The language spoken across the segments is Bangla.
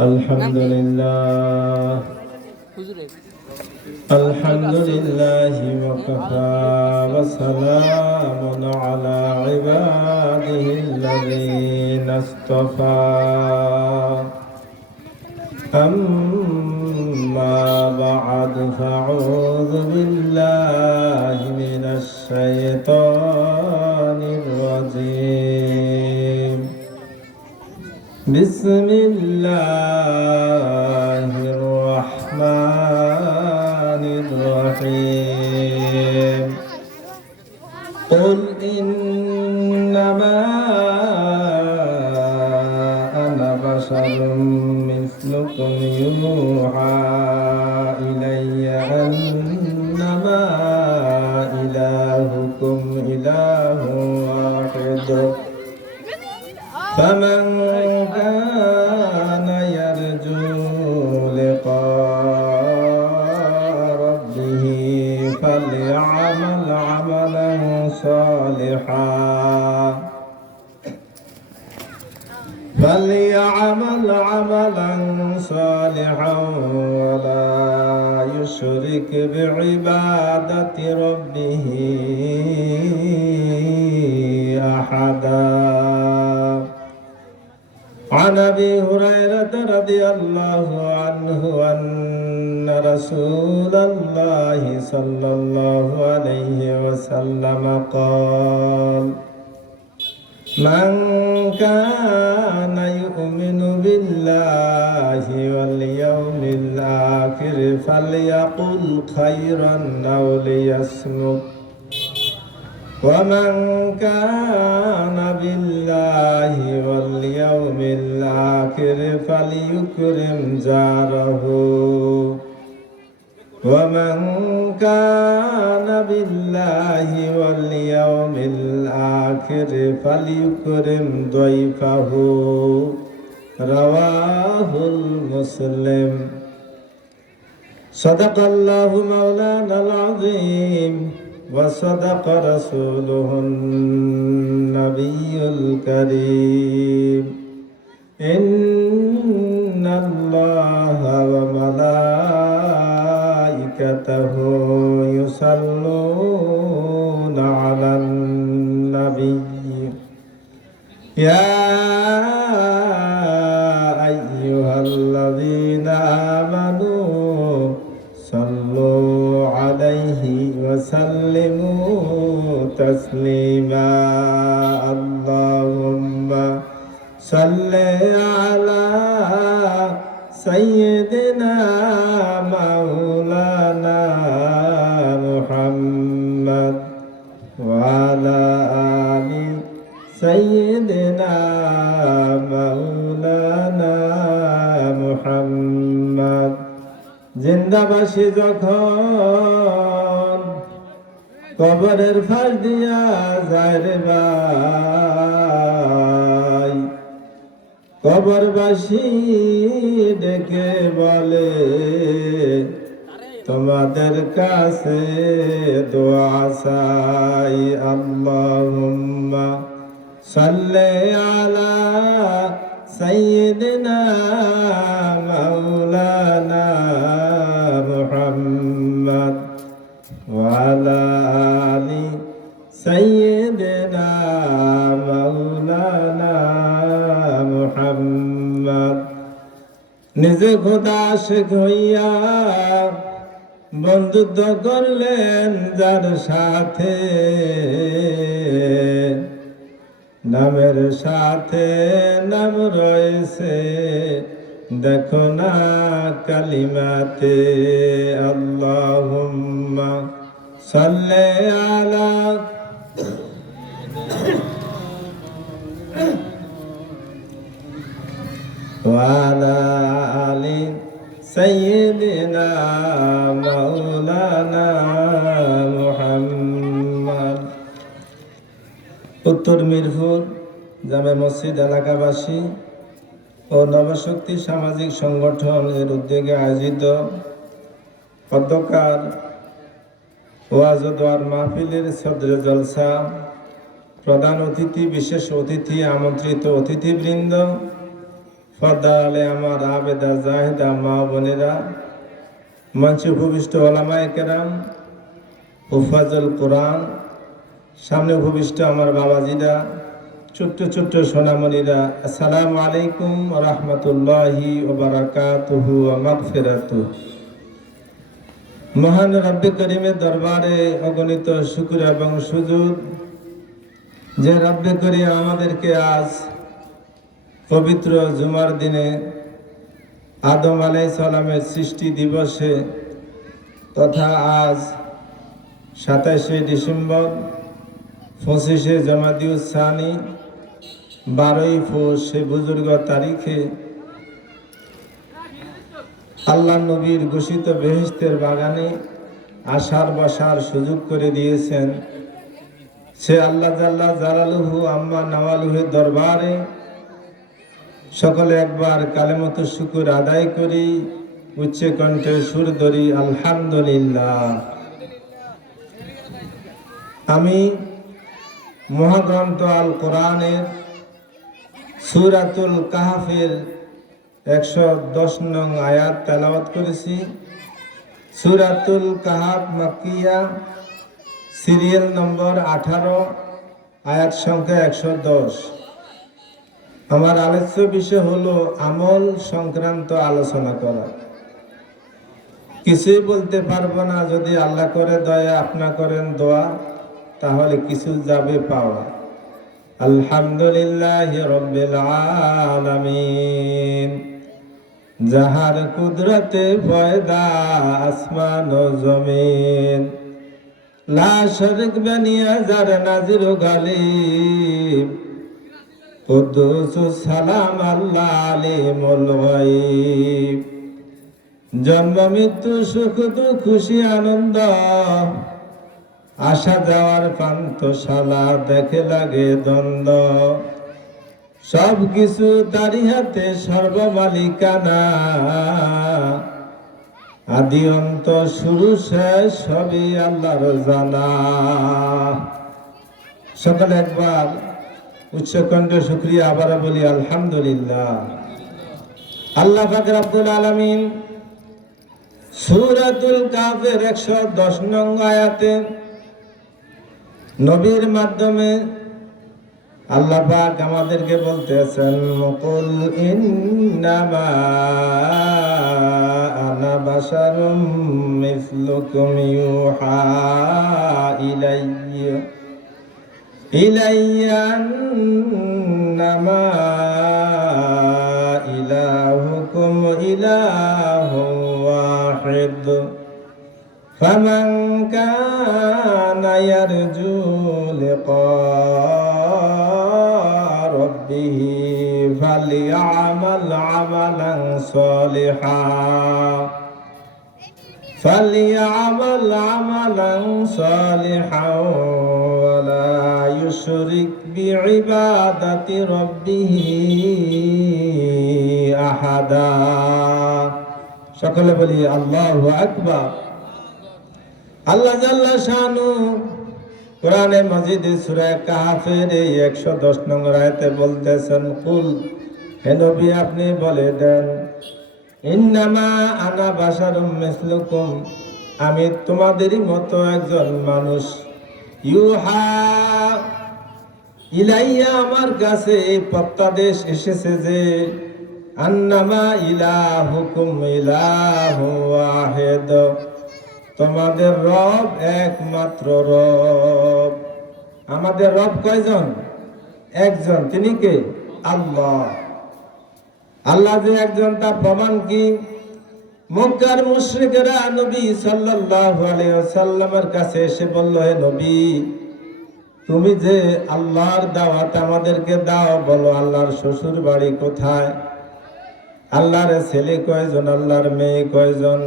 الحمد لله الحمد لله وكفى وسلام على عباده الذين اصطفى أما بعد فأعوذ بالله من الشيطان الرجيم بسم الله الرحمن الرحيم قل إنما أنا بشر مثلكم يوحى إلي أنما إلهكم إله واحد فمن كان يرجو لقاء ربه فليعمل عملا صالحا ولا يشرك بعبادة ربه أحدا عن أبي هريرة رضي الله عنه أن رسول الله صلى الله عليه وسلم قال من كان يؤمن بالله واليوم الآخر فليقل خيرا أو ليصمت ومن كان بالله واليوم الآخر فليكرم جاره ومن كان بالله واليوم الآخر فليكرم ضيفه رواه المسلم صدق الله مولانا العظيم وصدق رسوله النبي الكريم إن الله وملائكته يصلون على النبي يا أيها الذين آمنوا صلوا عليه وسلموا تسليما اللهم صل على سيدنا مولانا محمد وعلى آل سيدنا مولانا محمد জিন্দাবাসী যখন কবরের ফাঁস দিয়া যায় রে ভাই কবরবাসী ডেকে বলে তোমাদের কাছে দোয়া চাই আল্লাহুম্মা সাল্লি আলা সাইয়্যিদিনা মাওলানা মুহাম্মদ ওয়া আলা আলি সাইয়্যিদিনা মাওলানা মুহাম্মদ নিজে খোদা আশিক হইয়া বন্ধুত্ব করলেন যার সাথে নামের সাথে নাম রয়েছে দেখো না কালিমাতে আল্লাহুম্মা সাল্লি আলা ওয়া আলা আলি সাইয়্যিদিনা মাওলানা মুহাম্মদ উত্তর মিরপুর জামে মসজিদ এলাকাবাসী ও নবশক্তি সামাজিক সংগঠন এর উদ্যোগে আয়োজিত পদ্মকার ওয়াজ ও দোয়ার মাহফিলের সদরে জলসা প্রধান অতিথি, বিশেষ অতিথি, আমন্ত্রিত অতিথিবৃন্দ, পর্দার আলে আমার আবেদা জাহিদা মা বোনেরা, মঞ্চে উপবিষ্ট ওলামায়ে কেরাম, হুফাজুল কোরআন, সামনে উপবিষ্ট আমার বাবাজিরা, ছোট্ট ছোট্ট সোনামণিরা, আসসালামু আলাইকুম ওয়া রাহমাতুল্লাহি ওয়া বারাকাতুহু ওয়া মাগফিরাতুহু। মহান রব্বে করিমের দরবারে অগণিত শুকর এবং সুজুদ যে রব্বে করিম আমাদেরকে আজ পবিত্র জুমার দিনে আদম আলাইহিস সালামের সৃষ্টি দিবসে তথা আজ 27শে ডিসেম্বর 25শে জমাদিউস সানি 12ই পৌষ সে বুজুর্গ তারিখে আল্লাহ নবীর ঘোষিত বেহেশতের বাগানে আসার বসার সুযোগ করে দিয়েছেন। সে আল্লাহ জাল্লা জালালুহু আম্মা নওয়ালুহের দরবারে সকলে একবার কালেমত শুকুর আদায় করি, উচ্চ কণ্ঠে সুর ধরি আলহামদুলিল্লাহ। আমি মহাগ্রন্থ আল কোরআনের সূরাতুল কাহফের 110 নং আয়াত তেলাওয়াত করেছি। সূরাতুল কাহফ মাক্কিয়া, সিরিয়াল নম্বর 18, আয়াত সংখ্যা 110। আমার আলোচ্য বিষয় হলো আমল সংক্রান্ত আলোচনা করা। কিছুই বলতে পারবো না, যদি আল্লাহ করে দয়া, আপনা করেন দোয়া, তাহলে কিছু যাবে পাওয়া। আলহামদুলিল্লাহি রাব্বিল আলামিন, যাহার কুদরতে পয়দা আসমান ও জমিন, লা শরীক বানিয়া যার নাজির ও গালিব, কুদ্দুস সালাম আল্লাহ আলিমুল গায়ব। জন্ম মৃত্যু সুখ দুঃখ খুশি আনন্দ, আসা যাওয়ার পান্থশালা দেখে লাগে দ্বন্দ্ব, সব কিছু তারি হাতে সর্বমালিকানা, আদি অন্ত শুরু শেষ সবই আল্লাহর জানা। সকলে একবার উচ্চ কণ্ঠে শুকরিয়া আবারও বলি আলহামদুলিল্লাহ। আল্লাহ পাক রব্বুল আলামিন সূরাতুল কাহফের 110 নং আয়াতে নবীর মাধ্যমে আল্লাহ পাক আমাদেরকে বলতেছেন, কুল ইন্নামা আনা বাশারুম মিসলুকুম ইউহা ইলাইয়া আন্নামা ইলাহুকুম ইলাহুন ওয়াহিদ, ফামান কানা ইয়ারজু লিকা রাব্বিহি ফালইআমাল আমালান সালিহান ওয়ালা ইউশরিক বিইবাদাতি রাব্বিহি আহাদা। সকলে বলি আল্লাহু আকবার। আল্লাহ জাল্লা শানু কোরআনে মাজিদে সূরা কাহফের 110 নং আয়াতে বলতেছেন, কুল, হে নবী আপনি বলে দেন, ইন্নামা আনা বাশারুম মিসলুকুম, আমি তোমাদেরই মতো একজন মানুষ, ইউহা ইলাইয়া, আমার কাছে এই প্রত্যাদেশ এসেছে যে, আন্নামা ইলাহুকুম ইলাহু ওয়াহিদ, তোমাদের রব একমাত্র রব। আমাদের রব কয়জন? একজন। তিনি কে? আল্লাহ। আল্লাহ যে একজন তার প্রমাণ কি? মক্কার মুশরিকেরা নবী সাল্লাল্লাহু আলাইহি ওয়াসাল্লামের কাছে এসে বলল, হে নবী, তুমি যে আল্লাহর দাওয়াত আমাদেরকে দাও, বলো আল্লাহর শ্বশুর বাড়ি কোথায়, আল্লাহর ছেলে কয়জন, আল্লাহর মেয়ে কয়জন?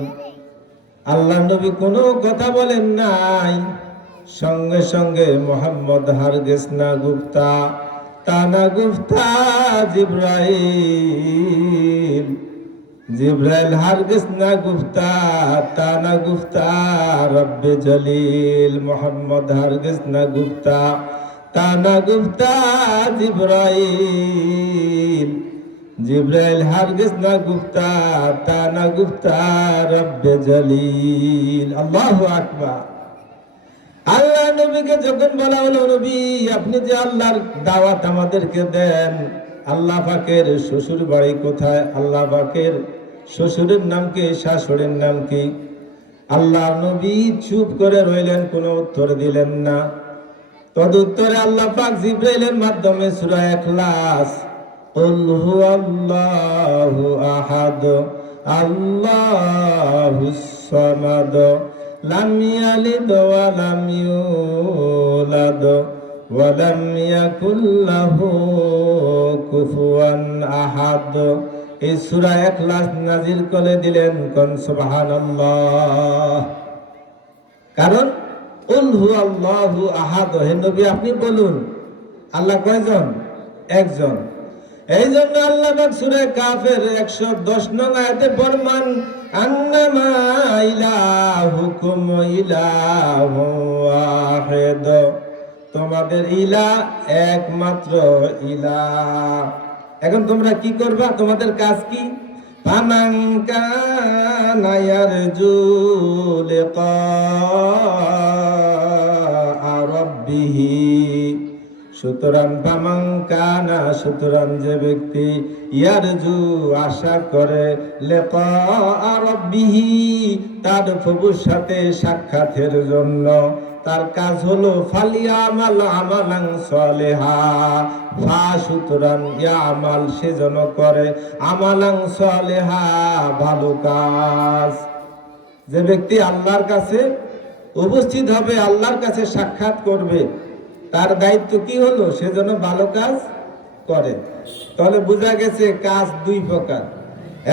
আল্লাহ নবী কোনো কথা বলেন নাই। সঙ্গে সঙ্গে মোহাম্মদ হারগিজ না গুপ্তা, তানা গুপ্তা জিব্রাইল হারগিজ না গুপ্তা, তানা গুপ্তা রব্বে জলিল। মোহাম্মদ হারগিজ না গুপ্তা, তানা গুপ্তা জিব্রাইল, জিব্রাইল হারগিজ না গুপ্তা, তানা গুপ্তা রব্বে জলিল। আল্লাহু আকবার। আল্লাহ নবীকে যখন বলা হলো, নবী আপনি যে আল্লাহর দাওয়াত আমাদেরকে দেন, আল্লাহ পাকের শ্বশুর বাড়ি কোথায়, আল্লাহ পাকের শ্বশুরের নাম কি, শাশুড়ির নাম কি? আল্লাহ নবী চুপ করে রইলেন, কোনো উত্তর দিলেন না। তদুত্তরে আল্লাহ পাক জিব্রাইলের মাধ্যমে সূরা ইখলাস, কুল হুয়াল্লাহু আহাদ আল্লাহুস সামাদ লাম ইয়ালিদ ওয়া লাম ইউলাদ ওয়া লাম ইয়াকুল লাহু কুফুয়ান আহাদ, এই সূরা ইখলাস নাজিল করে দিলেন। কোন সুবহানাল্লাহ। কারণ কুল হুয়াল্লাহু আহাদ, হে নবী আপনি বলুন আল্লাহ কয়জন? একজন। এই জন্য আল্লাহ পাক সূরা কাফের 110 নং আয়াতে ফরমান, আন্নামা ইলাহুকুম ইলাহু ওয়াহিদ, তোমাদের ইলাহ একমাত্র ইলাহ। এখন তোমরা কি করবা? তোমাদের কাজ কি? ফামান কানা ইয়ারজু লিকা রাব্বিহি, সুতরাং ফামান কানা, সুতরাং যে ব্যক্তি ইয়ারজু আশা করে, লিকা রাব্বিহি তার প্রভুর সাথে সাক্ষাতের জন্য, তার কাজ হলো ফালিয়ামাল আমালান সালিহা, ফা সুতরাং ইয়ামাল সে যেন করে, আমালান সালিহা ভালো কাজ। যে ব্যক্তি আল্লাহর কাছে উপস্থিত হবে, আল্লাহর কাছে সাক্ষাৎ করবে, তার দায়িত্ব কি হলো? সে যেন ভালো কাজ করে। তাহলে বোঝা গেছে কাজ দুই প্রকার,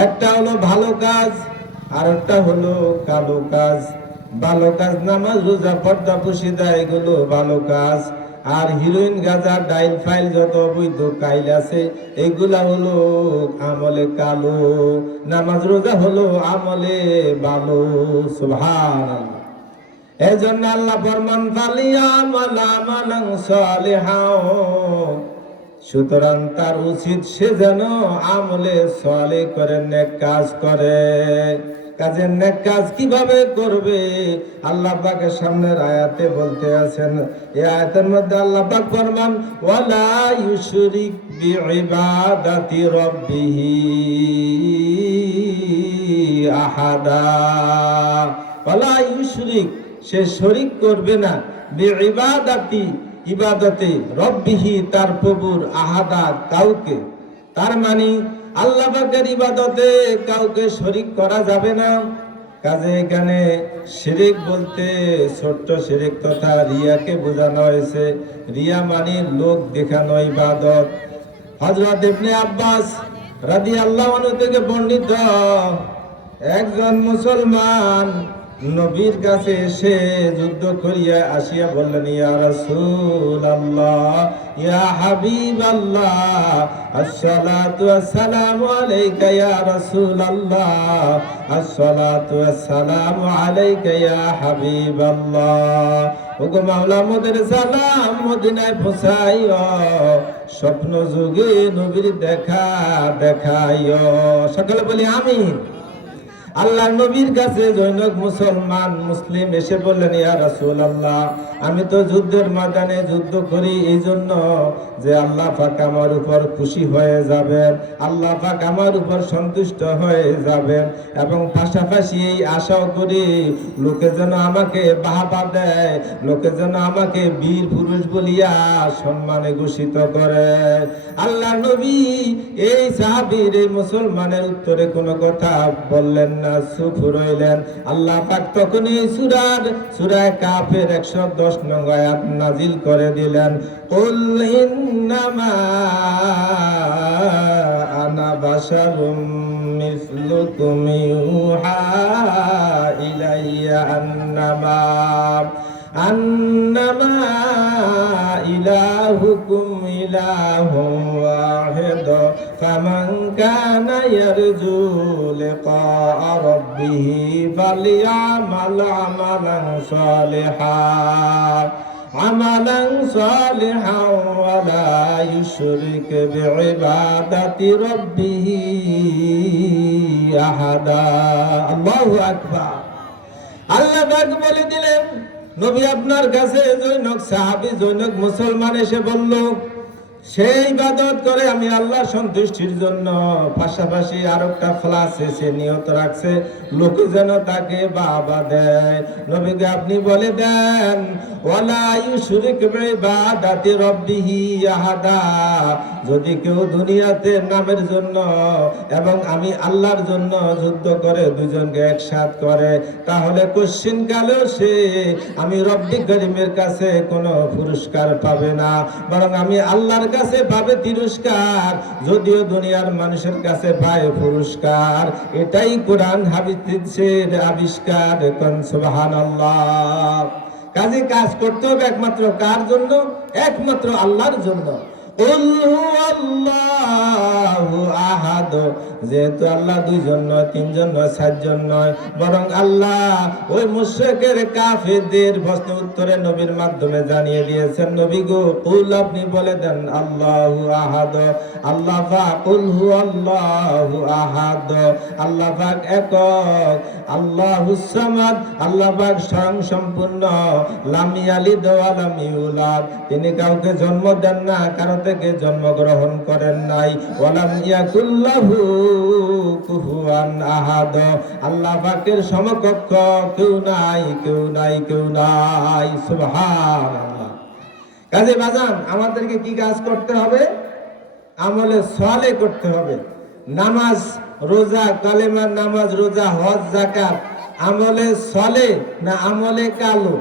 একটা হলো ভালো কাজ আর একটা হলো কালো কাজ। ভালো কাজ নামাজ রোজা পর্দা পুশিদা, এগুলো ভালো কাজ। আর হিরোইন গাঁজা ডাইল ফাইল যত অবৈধ কাইল আছে এগুলা হলো আমলে কালো, নামাজ রোজা হলো আমলে ভালো। সুবহানাল্লাহ। এই জন্য আল্লাহ ফরমান ফালিয়ামাল আমালান সালিহা, সুতরাং তার উচিত সে যেন আমলে সালেহ করে, নেক কাজ করে। কাজের নেক কাজ কিভাবে করবে? আল্লাহ পাকের সামনের আয়াতে বলতে আছেন, এই আয়াতের মধ্যে আল্লাহ পাক ফরমান, ওয়ালা ইউশরিক বিইবাদাতি রাব্বিহি আহাদা, ওয়ালা ইউশরিক সে শরীক করবে না, বিইবাদাতি ইবাদতে রব্বিহি তার প্রভুর, আহাদা কাউকে। তার মানে আল্লাহ পাকের ইবাদতে কাউকে শরীক করা যাবে না। কাজে এখানে শিরিক বলতে ছোট্ট শিরিক তথা রিয়াকে বোঝানো হয়েছে। রিয়া মানে লোক দেখানো ইবাদত। হযরত ইবনে আব্বাস রাদিয়াল্লাহু আনহু থেকে বর্ণিত, একজন মুসলমান নবীর কাছে এসে যুদ্ধ করিয়া আসিয়া বললেন, ইয়া রাসূলুল্লাহ, ইয়া হাবিবাল্লাহ, আসসালাতু ওয়াসসালামু আলাইকা ইয়া রাসূলুল্লাহ, আসসালাতু ওয়াসসালামু আলাইকা ইয়া হাবিবাল্লাহ। ওগো মাওলা মোদের সালাম মদিনায় পৌঁছাইও, স্বপ্ন যুগে নবীর দেখা দেখাইও। সকলে বলি আমিন। আল্লাহ নবীর কাছে জৈনক মুসলমান মুসলিম এসে বললেন, ইয়া রাসূলুল্লাহ, আমি তো যুদ্ধের ময়দানে যুদ্ধ করি এই জন্য যে আল্লাহ পাক আমার উপর খুশি হয়ে যাবেন, আল্লাহ পাক আমার উপর সন্তুষ্ট হয়ে যাবেন, এবং পাশাপাশি এই আশাও করি লোকে যেন আমাকে বাহবা দেয়, লোকে যেন আমাকে বীর পুরুষ বলিয়া সম্মানে ঘোষিত করে। আল্লাহ নবী এই সাহাবীর, এই মুসলমানের উত্তরে কোনো কথা বললেন না, চুপ রইলেন। আল্লাহ পাক তখন এই সূরা কাফের 110 নং আয়াত নাজিল করে দিলেন, কুল ইন্নামা আনা বাশারুম মিসলুকুম ইউহা ইলাইয়া আন্নামা ইলাহুকুম ইলাহুন ওয়াহিদ ফামান কানা ইয়ারজু লিকা রাব্বিহি ফালিয়ামাল আমালান সালিহা। আমালান সালিহান ওয়া লা ইউশরিক বিইবাদাতি রাব্বিহি আহাদা। আল্লাহু আকবার। আল্লাহ পাক বলে দিলেন, নবী আপনার কাছে জৈনক সাহাবী জৈনক মুসলমান এসে বলল, সেই ইবাদত করে আমি আল্লাহর সন্তুষ্টির জন্য, পাশাপাশি আরেকটা প্লাস সে নিয়ত রাখছে লোকে যেন তাকে বাবা দেয়। নবীকে আপনি বলে দেন, ওয়ালা ইউশরিক বিইবাদাতি রাব্বিহি আহাদা। যদি কেউ দুনিয়াতে নামের জন্য এবং আমি আল্লাহর জন্য যুদ্ধ করে দুজনকে একসাথ করে, তাহলে কোশ্চিন কালেও সে আমি রব্বি করিমের কাছে কোনো পুরস্কার পাবে না, বরং আমি আল্লাহর কাছে পাবে তিরস্কার, যদিও দুনিয়ার মানুষের কাছে পায় পুরস্কার। এটাই কোরআন হাদিসের আবিষ্কার। কোন সুবহানাল্লাহ। কাজে কাজ করতে হবে একমাত্র কার জন্য? একমাত্র আল্লাহর জন্য। আহাদ। যেহেতু আল্লাহ দুইজন নয়, তিনজন নয়, চারজন নয়, বরং আল্লাহ ওই মুশরিকের কাফেরদের প্রশ্ন উত্তরে নবীর মাধ্যমে জানিয়ে দিয়েছেন, নবী গো কুল আপনি বলে দেন আল্লাহু আহাদ। আল্লাহ পাক কুল হু আল্লাহু আহাদ। আল্লাহ পাক একক, আল্লাহুস সামাদ। আল্লাহ পাক স্বয়ং সম্পূর্ণ, লাম ইয়ালিদ ওয়া লাম ইউলাদ। তিনি কাউকে জন্ম দেন না, কারো থেকে জন্মগ্রহণ করেন নাই। ওয়ালাম ইয়াকুল লাহু কুফুয়ান আহাদ। আল্লাহ পাকের সমকক্ষ কেউ নাই, কেউ নাই, কেউ নাই। সুবহানাল্লাহ। কাজে বাজান আমাদেরকে কি কাজ করতে হবে? আমলে সালেহ করতে হবে। নামাজ রোজা, কালেমা, নামাজ রোজা হজ যাকাত আমলে সালেহ না আমলে কালো?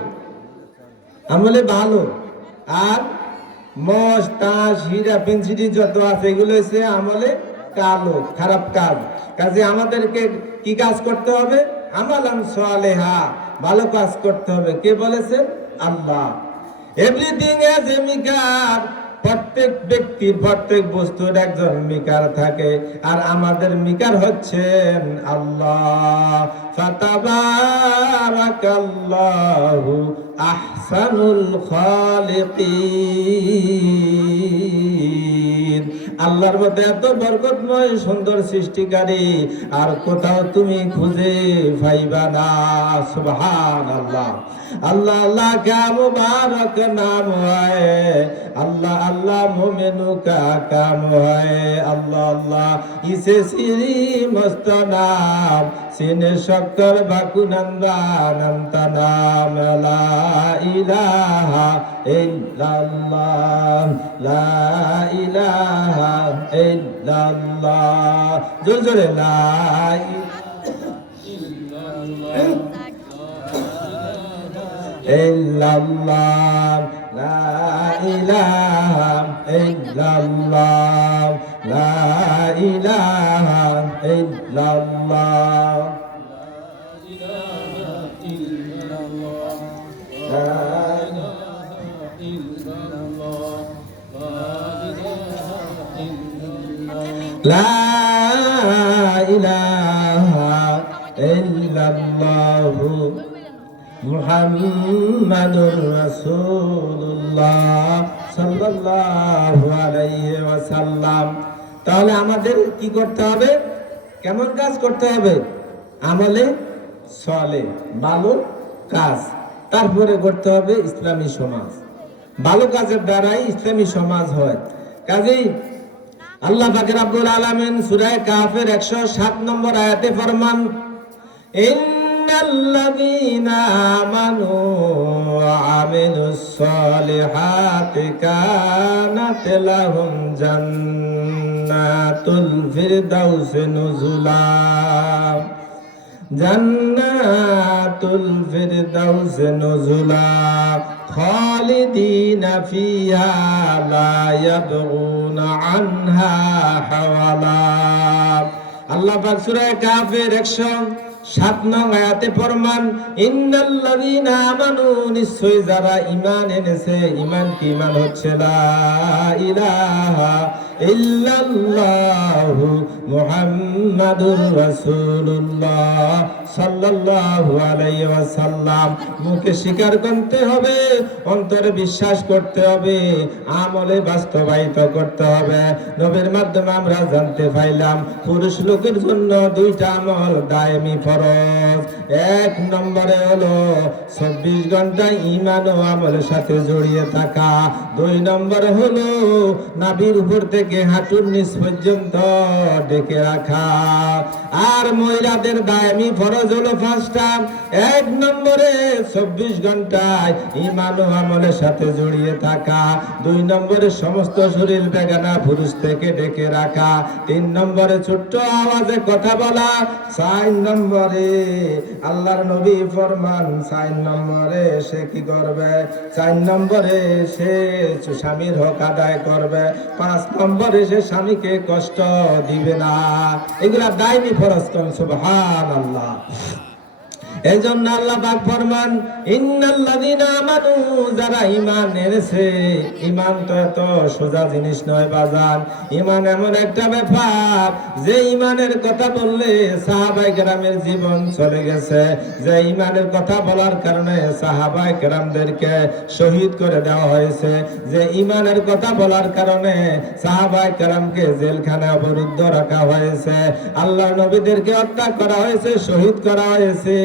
আমলে ভালো। আর মস তাস হীরা পেন্সিলি যত আছে এগুলো হচ্ছে আমলে কালো, খারাপ কাজ। কাজে আমাদেরকে কি কাজ করতে হবে? আমালান সালেহা, ভালো কাজ করতে হবে। কে বলেছেন? Allah. Everything as a maker. প্রত্যেক ব্যক্তির, প্রত্যেক বস্তুর একজন মেকার থাকে, আর আমাদের মেকার হচ্ছেন আল্লাহ। ফাতাবারাকাল্লাহু আহসানুল খালিকিন। আল্লাহর মধ্যে এত বরকতময় সুন্দর সৃষ্টিকারী আর কোথাও তুমি খুঁজে পাইবা না। সুবহানাল্লাহ। अल्लाह अल्लाह का मुबारक नाम है, अल्लाह अल्लाह मोमिनू का काम है। अल्लाह अल्लाह इसे श्री मस्त नाम, सीने शक्कर बाकुनंदा अनंत नाम। ला इलाहा इल्लल्लाह, ला इलाहा इल्लल्लाह। जोर जोरे ला illallah, la ilaha illallah, la ilaha illallah, la ilaha illallah, মুহাম্মাদুর রাসূলুল্লাহ সাল্লাল্লাহু আলাইহি ওয়াসাল্লাম। তাহলে আমাদের কি করতে হবে? কেমন কাজ করতে হবে? আমলে সালেহ, ভালো কাজ। তারপরে করতে হবে ইসলামী সমাজ। ভালো কাজের দ্বারাই ইসলামী সমাজ হয়। কাজেই আল্লাহ পাক রব্বুল আলামিন সূরা কাফের 107 নম্বর আয়াতে ফরমান, ইন্নাল্লাযীনা আমানু ওয়া আমিলুস সালিহাতি কানাত লাহুম জান্নাতুল ফিরদাউসি নুজুলা। জান্নাতুল ফিরদাউসি নুজুলা খালিদিনা ফিহা লা ইয়াবগুনা আনহা হাওয়ালা। আল্লাহ পাক সূরা কাফের 107 নং আয়াতে ফরমান, ইন্নাল্লাযীনা আমানু, নিশ্চয় যারা ঈমান এনেছে। ঈমান কি? ঈমান হচ্ছে লা ইলাহা ইল্লাল্লাহু মুহাম্মাদুর রাসূলুল্লাহ সাল্লাল্লাহু আলাইহি ওয়াসাল্লাম। মুখে স্বীকার করতে হবে, অন্তরে বিশ্বাস করতে হবে, আমলে বাস্তবায়িত করতে হবে। নবীর মাধ্যমে আমরা জানতে পাইলাম পুরুষ লোকের জন্য দুইটা আমল দায়েমি ফরজ। এক নম্বরে হলো 24 ঘন্টা ঈমান ও আমলের সাথে জড়িয়ে থাকা। দুই নম্বর হলো নাভির উপর থেকে হাঁটুর নিচ পর্যন্ত ডেকে রাখা। আর মহিলাদের দায়েমি ফরজ হলো 5টা। এক নম্বরে 24 ঘন্টায় ঈমান ও আমলের সাথে জড়িয়ে থাকা। দুই নম্বরে সমস্ত শরীর বেগানা পুরুষ থেকে ডেকে রাখা। 3 নম্বরে ছোট্ট আওয়াজে কথা বলা। 4 নম্বরে আল্লাহর নবী ফরমান 4 নম্বরে সে কি করবে? 4 নম্বরে সে স্বামীর হক আদায় করবে। 5 নম্বরে সে স্বামীকে কষ্ট দিবে না। এগুলা দায়নি ফরজ। কোন সুবহানাল্লাহ। এই জন্য আল্লাহ পাক ফরমান ইন্নাল্লাযীনা আমানু, যারা ঈমান এনেছে। ঈমান তো এত সোজা জিনিস নয় বাজান। ঈমান এমন একটা ব্যাপার যে ঈমানের কথা বললে সাহাবায়ে কেরামের জীবন চলে গেছে। যে ঈমানের কথা বলার কারণে সাহাবায়ে কেরামদেরকে শহীদ করে দেওয়া হয়েছে। যে ঈমানের কথা বলার কারণে সাহাবায়ে কেরামকে জেলখানায় অবরুদ্ধ রাখা হয়েছে। আল্লাহর নবীদেরকে হত্যা করা হয়েছে, শহীদ করা হয়েছে।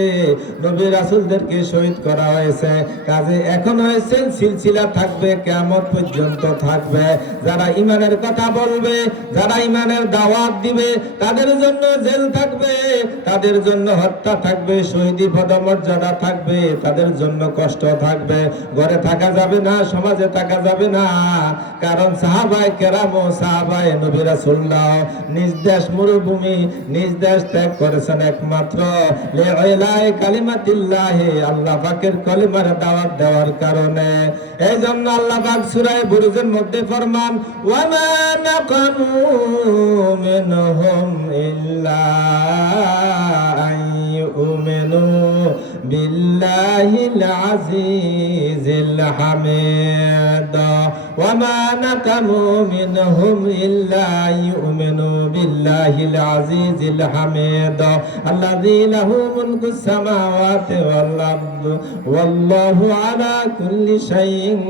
নবী রাসূলদেরকে শহীদ করা হয়েছে। কাজে এখন হয়েছে সিলসিলা থাকবে, কিয়ামত পর্যন্ত থাকবে। যারা ঈমানের কথা বলবে, যারা ঈমানের দাওয়াত দিবে, তাদের জন্য জেল থাকবে, তাদের জন্য হত্যা থাকবে, শহীদি পদমর্যাদা থাকবে, তাদের জন্য কষ্ট থাকবে। ঘরে থাকা যাবে না, সমাজে থাকা যাবে না। কারণ সাহাবায়ে কেরাম ও সাহাবায়ে নবী রাসূলুল্লাহ নিজ দেশ মরুভূমি, নিজ দেশ ত্যাগ করেছেন একমাত্র লিইলাহি কালিমাতিল্লাহি, আল্লাহ পাকের কলিমার দাওয়াত দেওয়ার কারণে। এই জন্য আল্লাহ পাক সূরা বুরুজের মধ্যে ফরমান ওয়া মা নাকামু মিনহুম ইল্লা আইয়ুমিনু বিল্লাহিল আজিজিল হামিদ। ওয়া মা নাকামু মিনহুম ইল্লা আইয়ুমিনু বিল্লাহিল আজিজিল হামিদ আল্লাযী লাহু মুলকুস সামাওয়াতি ওয়াল আরদ ওয়াল্লাহু আলা কুল্লি শাইইন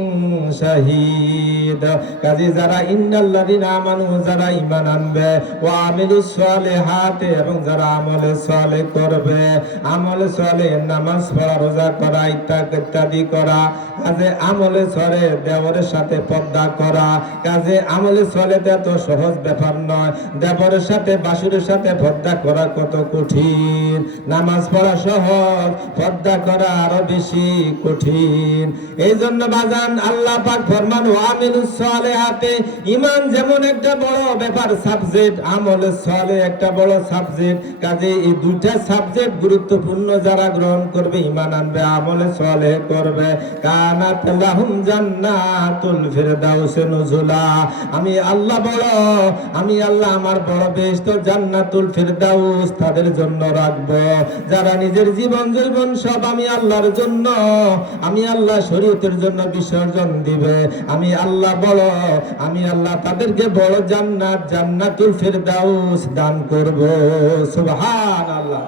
শাহীদ। কাজে যারা ইন্নাল্লাযীনা আমানু, যারা ঈমান আনবে, ওয়া আমিলুস সালিহাত, এবং যারা আমলে সালেহ করবে। আমলে সালেহ নামাজ পড়া, রোজা করা, ইত্যাদি করা। কাজে আমলে সালেহ দেওরের সাথে পর্দা করা। কাজে আমলে সালেহ এত সহজ ব্যাপার নয়। দেবরের সাথে বাসুরের সাথে পর্দা করা কত কঠিন। নামাজ পড়া সহজ, পর্দা করা আরো বেশি কঠিন। এই জন্য বাজান আল্লাহ পাক ফরমান ওয়া আমিলুস সালিহাতে। ঈমান যেমন একটা বড় ব্যাপার সাবজেক্ট, আমলে সালেহ একটা বড় সাবজেক্ট। কাজে এই দুইটা সাবজেক্ট গুরুত্বপূর্ণ। যারা গ্রহণ করবে, ঈমান আনবে, আমলে সালেহ করবে, কানাত লাহুম জান্নাতুল ফিরদাউসে নুজুলা। আমি আল্লাহ বড়, আমি আল্লাহ আমার বড় বেহেশত জান্নাতুল ফিরদাউস তাদের জন্য রাখবো। যারা নিজের জীবন জৈবন সব আমি আল্লাহর জন্য, আমি আল্লাহ শরীয়তের জন্য বিসর্জন দিবে, আমি আল্লাহ বড়, আমি আল্লাহ তাদেরকে বড় জান্নাত, জান্নাতুল ফিরদাউস দান করব। সুবহানাল্লাহ।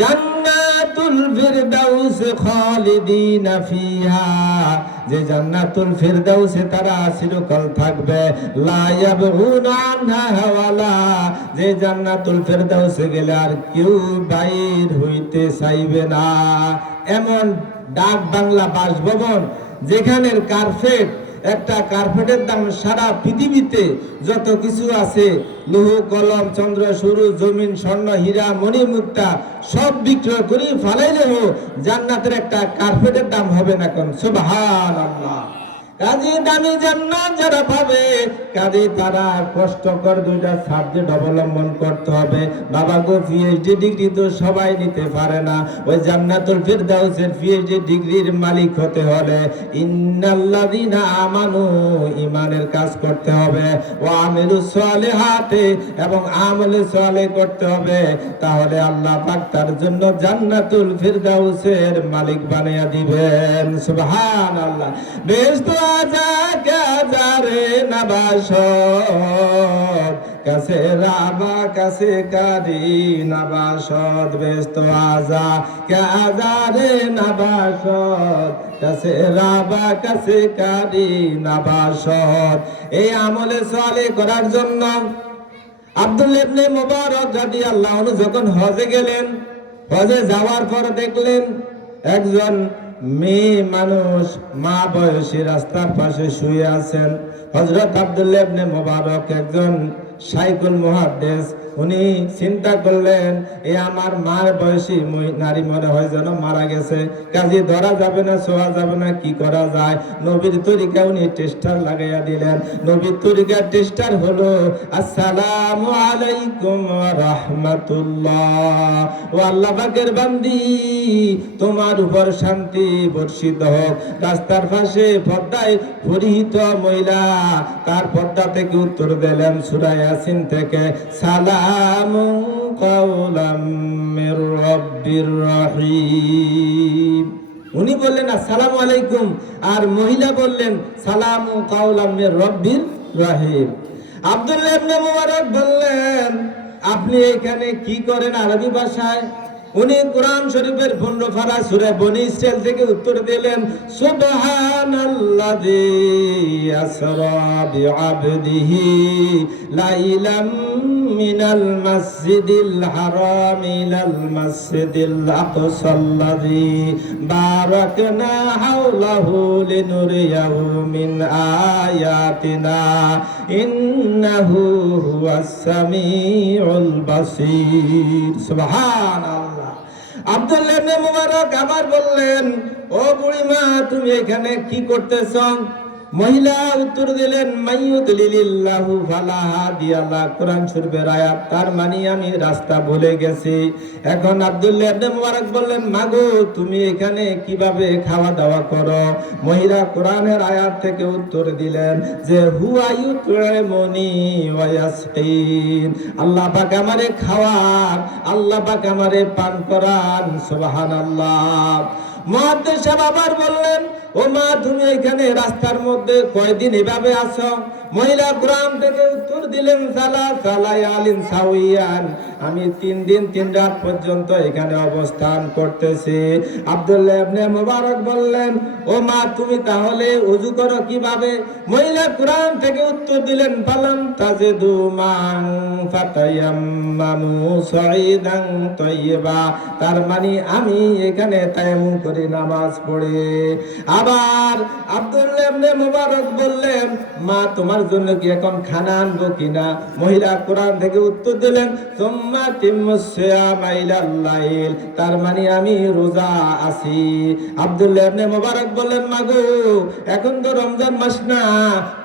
জান্নাতুল ফিরদাউস খালিদিনা ফিহা, যে জান্নাতুল ফিরদাউসে তারা চিরকাল থাকবে। লা ইয়াবগুনা আনহা হাওয়ালা, যে জান্নাতুল ফিরদাউসে গেলে আর কেউ বাইর হইতে চাইবে না। এমন ডাক বাংলা বাসভবন যেখানের কার্পেট, একটা কার্পেটের দাম সারা পৃথিবীতে যত কিছু আছে, লৌহ কলম চন্দ্র সূর্য জমিন স্বর্ণ হীরা মণি মুক্তা সব বিক্রয় করে ফালাইলেও জান্নাতের একটা কার্পেটের দাম হবে না। কোন সুবহানাল্লাহ। কাজে দামি জান্নাত যারা পাবে, কাজে তারা কষ্টকর দুইটা সাবজেক্ট অবলম্বন করতে হবে। বাবা গো, পিএইচডি ডিগ্রি তো সবাই নিতে পারে না। ওই জান্নাতুল ফিরদাউসের পিএইচডি ডিগ্রির মালিক হতে হলে ইন্নাল্লাযীনা আমানু, ঈমানের কাজ করতে হবে, ওয়া আমিলুস সালিহাতে, এবং আমলে সালেহ করতে হবে। তাহলে আল্লাহ পাক তার জন্য জান্নাতুল ফিরদাউসের মালিক বানিয়ে দিবেন। সুবহানাল্লাহ। বেহেশত আজাকে আজারে নাবাসত, কাছে রাবা কাছে কারি নাবাসদ ব্যস্ত আজা কাজারে নাবাসদ কাছে রাবা কাছে কারি নাবাসদ। এই আমলে সালে করার জন্য আব্দুল্লাহ ইবনে মুবারক রাদিয়াল্লাহু আনহু যখন হজে গেলেন, হজে যাওয়ার পর দেখলেন একজন মেয়ে মানুষ মা বয়সী রাস্তার পাশে শুয়ে আছেন। হযরত আব্দুল্লাহ ইবনে মুবারক একজন শাইখুল মুহাদ্দিস, উনি চিন্তা করলেন এ আমার মার বয়সী নারী মনে হয় যেন মারা গেছে, কাজে ধরা যাবে না, ছোঁয়া যাবে না, কি করা যায়। নবীর তরিকা উনি টেস্টার লাগাইয়া দিলেন। নবীর তরিকা টেস্টার হলো আসসালামু আলাইকুম ওয়া রাহমাতুল্লাহ, ও আল্লাহ পাকের বান্দি তোমার উপর শান্তি বর্ষিত হোক। রাস্তার পাশে পর্দায় পরিহিত মহিলা তার পর্দা থেকে উত্তর দিলেন সূরা ইয়াসিন থেকে, সালামুন কাওলাম মির রাব্বির রহিম। উনি বললেন আসসালামু আলাইকুম, আর মহিলা বললেন সালামুন কাওলাম মির রাব্বির রহিম। আব্দুল্লাহ ইবনে মুবারক বললেন আপনি এখানে কি করেন আরবি ভাষায়? উনি কোরআন শরীফের 15 পারা সূরা বনী ইসরাইল থেকে উত্তর দিলেন সুবহানাল্লাযী আসরা বিআবদিহি লাইলাম মিনাল মাসজিদিল হারাম ইলাল মাসজিদিল আকসাল্লাযী বারাকনা হাওলাহু লিনুরিয়াহু মিন আয়াতিনা ইন্নাহু হুয়াস সামিউল বাসীর। সুবহানাল্লাহ। আব্দুল্লাহ ইবনে মুবারক আবার বললেন ও বুড়িমা তুমি এখানে কি করতেছ? মহিলা উত্তর দিলেন মাইয়ুদলিলিল্লাহু ফালা হাদিয়া লাহ, কোরআন শরীফের আয়াত, তার মানে আমি রাস্তা ভুলে গেছি। এখন আব্দুল্লাহ ইবনে মুবারক বললেন মাগো তুমি এখানে কিভাবে খাওয়া দাওয়া করো? মহিলা কোরআনের আয়াত থেকে উত্তর দিলেন যে হুয়া ইউতইমুনি ওয়া ইয়াসকিন, আল্লাহ পাক আমারে খাওয়ান, আল্লাহ পাক আমারে পান করান। সুবহানাল্লাহ। মুহাদ্দিস সাহেব আবার বললেন ও মা তুমি এখানে রাস্তার মধ্যে কয়দিন এভাবে আছো? মহিলা কোরআন থেকে উত্তর দিলেন সালাসালায়ালিন সাউয়ান, আমি 3 দিন 3 রাত পর্যন্ত এখানে অবস্থান করতেছি। আব্দুল্লাহ ইবনে মুবারক বললেন ও মা তুমি তাহলে ওযু করো কিভাবে? মহিলা কোরআন থেকে উত্তর দিলেন ফালাম তাজিদু মান ফাতায়াম্মামু সাইদান তাইয়্যিবা, তার মানে আমি এখানে তায়াম্মুম করে নামাজ পড়ে। আবার আব্দুল্লাহ ইবনে মুবারক বললেন মা তোমার জন্য কি এখন খানা আনবো কিনা? মহিলা কোরআন থেকে উত্তর দিলেন সুম্মা তিম্মুস সিয়ামা ইলাল লাইল, তার মানে আমি রোজা আছি। আব্দুল্লাহ ইবনে মুবারক বললেন মাগো এখন তো রমজান মাস না,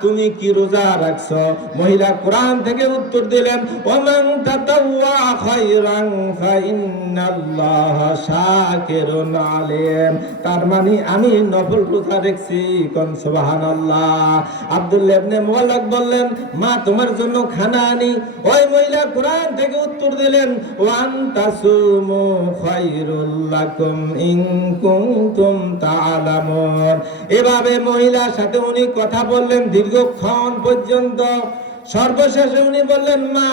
তুমি কি রোজা রাখছো? মহিলা কোরআন থেকে উত্তর দিলেন ওয়ামান তাতাওয়া খায়রান ফাইন্নাল্লাহা শাকিরুন আলিম, তার মানে আমি নফল রোজা রেখেছি। কোন সুবহানাল্লাহ। আব্দুল্লাহ ইবনে মুবারক বললেন মা তোমার জন্য খানা আনি? ওই মহিলা কোরআন থেকে উত্তর দিলেন ওয়ান তাসুমু খায়রুল লাকুম ইন কুনতুম তা'লামুন। এভাবে মহিলার সাথে উনি কথা বললেন দীর্ঘক্ষণ পর্যন্ত। সর্বশেষে উনি বললেন মা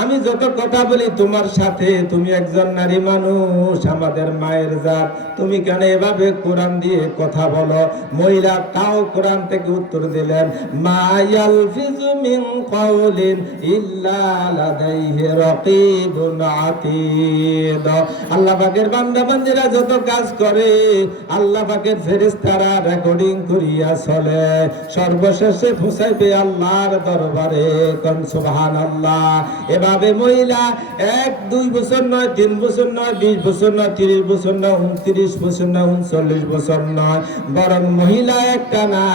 আমি যত কথা বলি তোমার সাথে, তুমি একজন নারী মানুষ, আমাদের মায়ের জাত, তুমি কেন এভাবে কোরআন দিয়ে কথা বলো? মহিলা তাও কোরআন থেকে উত্তর দিলেন মা ইয়ালফিজু মিন কাওলিন ইল্লা লাদাইহি রাকিবুন আতীদ। আল্লাহ পাকের বান্দা বান্দীরা যত কাজ করে আল্লাহ পাকের ফেরেশতারা রেকর্ডিং করিয়া চলে, সর্বশেষে পৌঁছাইবে আল্লাহর দরবারে। কোন সুবহানাল্লাহ। এভাবে মহিলা 1-2 বছর নয়, 3 বছর নয়, 20 বছর নয়, 30 বছর নয়, 29 বছর নয়, 39 বছর নয়, বরং মহিলা একটা না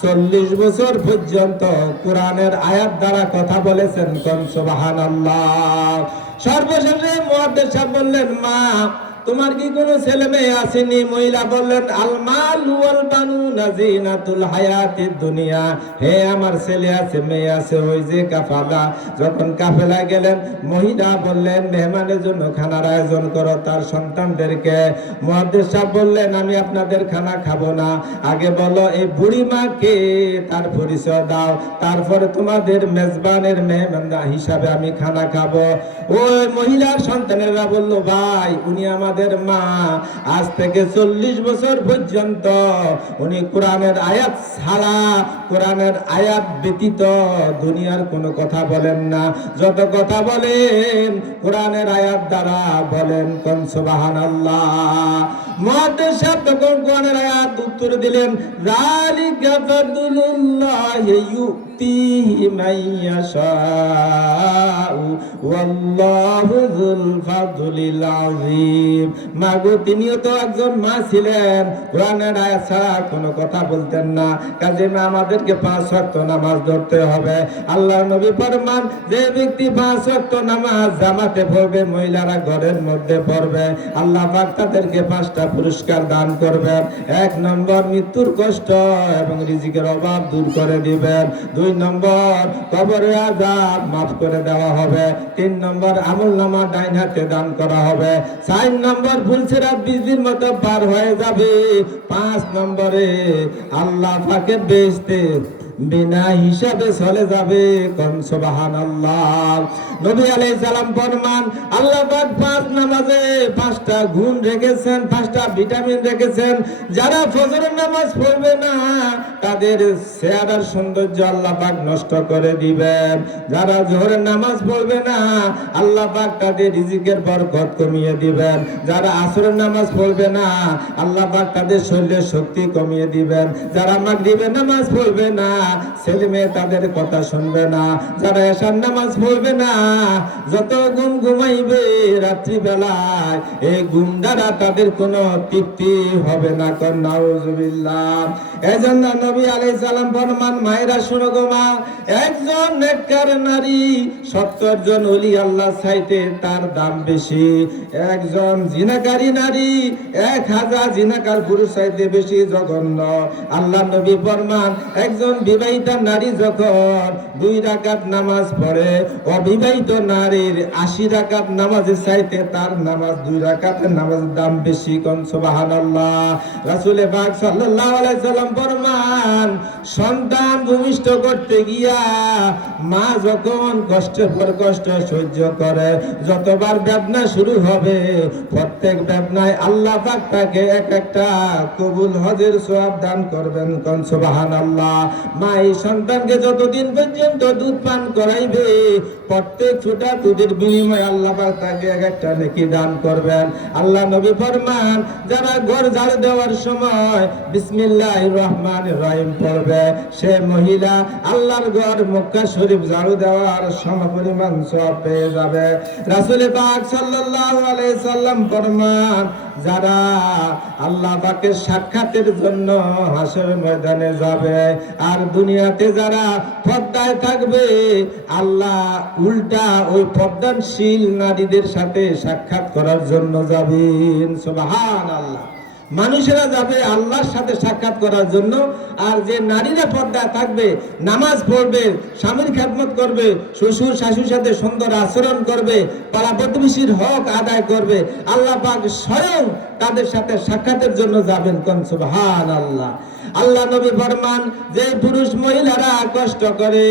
40 বছর পর্যন্ত কোরআনের আয়াত দ্বারা কথা বলেছেন। কোন সুবহানাল্লাহ। সর্বশেষে মুহাদ্দিস সাহেব বললেন মা তোমার কি কোনো ছেলে মেয়ে আসেনি? মহিলা বললেন, আল মাল ওয়াল বানুনা জিনাতুল হায়াতিদ দুনিয়া। হে আমার ছেলে আছে, মেয়ে আছে, ওই যে কাফেলা। যখন কাফেলা গেলেন, মহিলা বললেন, মেহমানের জন্য খানার আয়োজন করো তার সন্তানদেরকে। মুহাদ্দিস সাহেব বললেন, আমি আপনাদের খানা খাবো না, আগে বলো এই বুড়ি মাকে তার পরিচয় দাও, তারপরে তোমাদের মেজবানের মেহমান হিসাবে আমি খানা খাবো। ওই মহিলার সন্তানেরা বলল, ভাই উনি আমাদের মা, আজ থেকে 40 বছর পর্যন্ত উনি কোরআনের আয়াত ছাড়া, কোরআনের আয়াত ব্যতীত দুনিয়ার কোনো কথা বলেন না, যত কথা বলেন কোরআনের আয়াত দ্বারা বলেন। কোন সুবহানাল্লাহ। মুহাদ্দিস সাহেব তখন কোরআনের আয়াত উত্তর দিলেন, যালিকা ফাদলুল্লাহি ইউতিহি মান ইয়াশাউ ওয়াল্লাহু যুল ফাদলিল আযীম। মাগো তিনিও তো একজন মা ছিলেন, কোরআনের আয়াত ছাড়া কোনো কথা বলতেন না, কাজে মা আমাদেরকে 5 ওয়াক্ত নামাজ ধরতে হবে। আল্লাহর নবী ফরমান, যে ব্যক্তি 5 ওয়াক্ত নামাজ জামাতে পড়বে, মহিলারা ঘরের মধ্যে পড়বে, আল্লাহ পাক তাদেরকে 5টা পুরস্কার দান করবেন। 1 নম্বর মৃত্যুর কষ্ট এবং রিজিকের অভাব দূর করে দিবেন। 2 নম্বর কবরের আযাব মাফ করে দেওয়া হবে। 3 নম্বর আমলনামা ডাইন হাতে দান করা হবে। 4 নম্বর ফুলসিরাত বিজলির মতো পার হয়ে যাবে। 5 নম্বরে আল্লাহ পাকের বেহেশতে বিনা হিসাবে চলে যাবে। কোন সুবহানাল্লাহ। নবী আলাইহিস সালাম ফরমান, আল্লাহ পাক 5 নামাজে 5টা গুণ রেখেছেন, 5টা ভিটামিন রেখেছেন। যারা ফজরের নামাজ পড়বে না, তাদের চেহারার সৌন্দর্য আল্লাহ পাক নষ্ট করে দিবেন। যারা জোহরের নামাজ পড়বে না, আল্লাহ পাক তাদের রিজিকের বরকত কমিয়ে দিবেন। যারা আসরের নামাজ পড়বে না, আল্লাহ পাক তাদের শরীরের শক্তি কমিয়ে দিবেন। যারা মাগরিবের নামাজ পড়বে না, ছেলে মেয়ে তাদের কথা শুনবে না। যারা এশার নামাজ পড়বে না, যত ঘুমাইবে রাত্রি বেলায়, এই ঘুম দ্বারা তাদের কোনো তৃপ্তি হবে না। কোন নাউজুবিল্লাহ। এজন্য নবী আলাইহিস সালাম ফরমান, মায়েরা শুনো গো মা, একজন নেককার নারী 70 জন ওলি আল্লাহ চাইতে তার দাম বেশি। একজন জিনাকারী নারী 1000 জিনাকার পুরুষ চাইতে বেশি জঘন্য। আল্লাহ নবী ফরমান, একজন বিবাহিতা নারী যখন 2 রাকাত নামাজ পড়ে, অবিবাহিত নারীর 80 রাকাত নামাজের চাইতে তার নামাজ 2 রাকাতের নামাজের দাম বেশি। কোন সুবহানাল্লাহ। রাসূল পাক সাল্লাল্লাহু আলাইহি সাল্লাম ফরমান, সন্তান ভূমিষ্ঠ করতে গিয়া মা যখন কষ্টের পর কষ্ট সহ্য করে, যতবার বেদনা শুরু হবে, প্রত্যেক বেদনায় আল্লাহ পাক তাকে একটা কবুল হজের সওয়াব দান করবেন। কোন সুবহানাল্লাহ। মা এই সন্তানকে যতদিন পর্যন্ত দুধ পান করাইবে, প্রত্যেক ছোটা দুধের বিনিময়ে আল্লাহ পাক তাকে একটা নেকি দান করবেন। আল্লাহ নবী ফরমান, যারা ঘর ঝাড়ু দেওয়ার সময় বিসমিল্লাহির রহমানির রহিম পড়বে, সে মহিলা আল্লাহর ঘর মক্কা শরীফ ঝাড়ু দেওয়ার সমপরিমাণ সওয়াব পেয়ে যাবে। রাসূল পাক সাল্লাল্লাহু আলাইহি সাল্লাম ফরমান, যারা আল্লাহ পাকের সাক্ষাতের জন্য হাসরের ময়দানে যাবে, আর দুনিয়াতে যারা পর্দায় থাকবে, আল্লাহ উল্টা ওই পর্দানশীল নারীদের সাথে সাক্ষাৎ করার জন্য যাবেন। সুবহানাল্লাহ। মানুষেরা যাবে আল্লাহর সাথে সাক্ষাৎ করার জন্য, আর যে নারীরা পর্দায় থাকবে, নামাজ পড়বে, স্বামীর খেদমত করবে, শ্বশুর শাশুর সাথে সুন্দর আচরণ করবে, পাড়া প্রতিবেশীর হক আদায় করবে, আল্লাহ পাক স্বয়ং তাদের সাথে সাক্ষাতের জন্য যাবেন। কোন সুবহানাল্লাহ। আল্লাহ নবী ফরমান, যে পুরুষ মহিলারা কষ্ট করে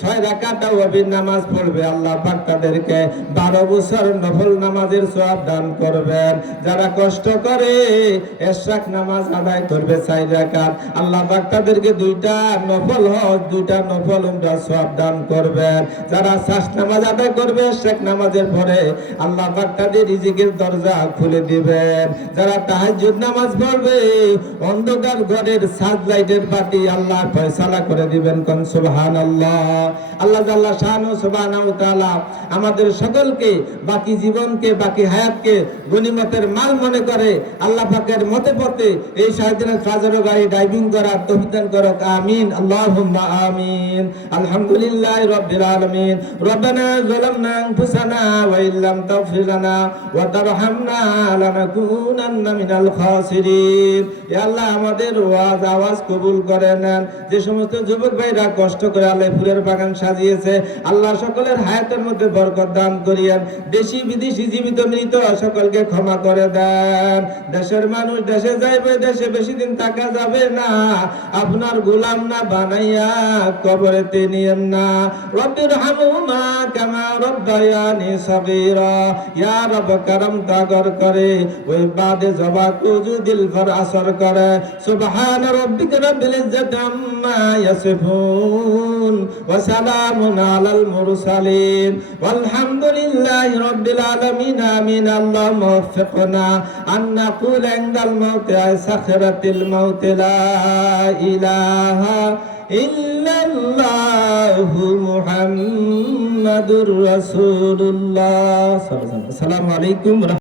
6 রাকাত ওয়াজিব নামাজ পড়বে, আল্লাহ পাক তাদেরকে 12 বছর নফল নামাজের সওয়াব দান করবেন। যারা কষ্ট করে ইশরাক নামাজ আদায় করবে 4 রাকাত, আল্লাহ পাক তাদেরকে 2টা নফল হজ, 2টা নফল উমরা সওয়াব দান করবেন। যারা শাস নামাজ আদায় করবে ইশরাক নামাজের পরে, আল্লাহ পাক তাদের রিজিকের দরজা খুলে দিবেন। যারা তাহাজ্জুদ নামাজ পড়বে, অন্ধকার ঘরের সাত লাইটের বাতি আল্লাহ ফয়সালা করে দিবেন। কোন সুবহানাল্লাহ। আল্লাহ জাল্লা শানু সুবহানাহু ওয়া তাআলা আমাদের সকলকে বাকি জীবনকে, বাকি হায়াতকে গনিমতের মাল মনে করে আল্লাহ পাকের মতে পথে এই সারাদিনের কাজের গাড়ি ড্রাইভিং করার তৌফিক দান করো, আমিন আল্লাহুম্মা আমিন। আলহামদুলিল্লাহি রাব্বিল আলামিন। রব্বানা যালামনা আনফুসানা ওয়া ইল্লাম তাগফির লানা ওয়া তারহামনা লানাকুনান্না মিনাল খাসিরিন। হে আল্লাহ, আমাদের ওয়াজ আওয়াজ কবুল করে নেন। যে সমস্ত যুবক ভাইরা কষ্ট করে আল্লাহ ফুলের বাগান সাজিয়েছে, আল্লাহ সকলের হায়াতের মধ্যে বরকত দান করিয়েন। দেশি বিদেশি জীবিত মৃত সকলকে ক্ষমা করে দেন। দেশের মানুষ দেশে যাইবে, দেশে বেশি দিন থাকা যাবে না, আপনার গোলাম না বানাইয়া কবরেতে নিয়েন না। রব্বির হামহুমা কামা রব্বায়ানি সগীরা। ইয়া রব করম তাগর করে ওই বাদে জবা কুজু দিল ফর আসর করে। সুবহান রাব্বিকা রাব্বিল ইজ্জাতি আম্মা ইয়াসিফুন ওয়া সালামুন আলাল মুরসালিন ওয়ালহামদুলিল্লাহি রাব্বিল আলামিন। আমিন। আল্লাহুম্মা ওয়াফফিকনা আন নাকুল ইনদাল মাউতি সাখরাতিল মাউতি লা ইলাহা ইল্লাল্লাহু মুহাম্মাদুর রাসূলুল্লাহ। আসসালামু আলাইকুম।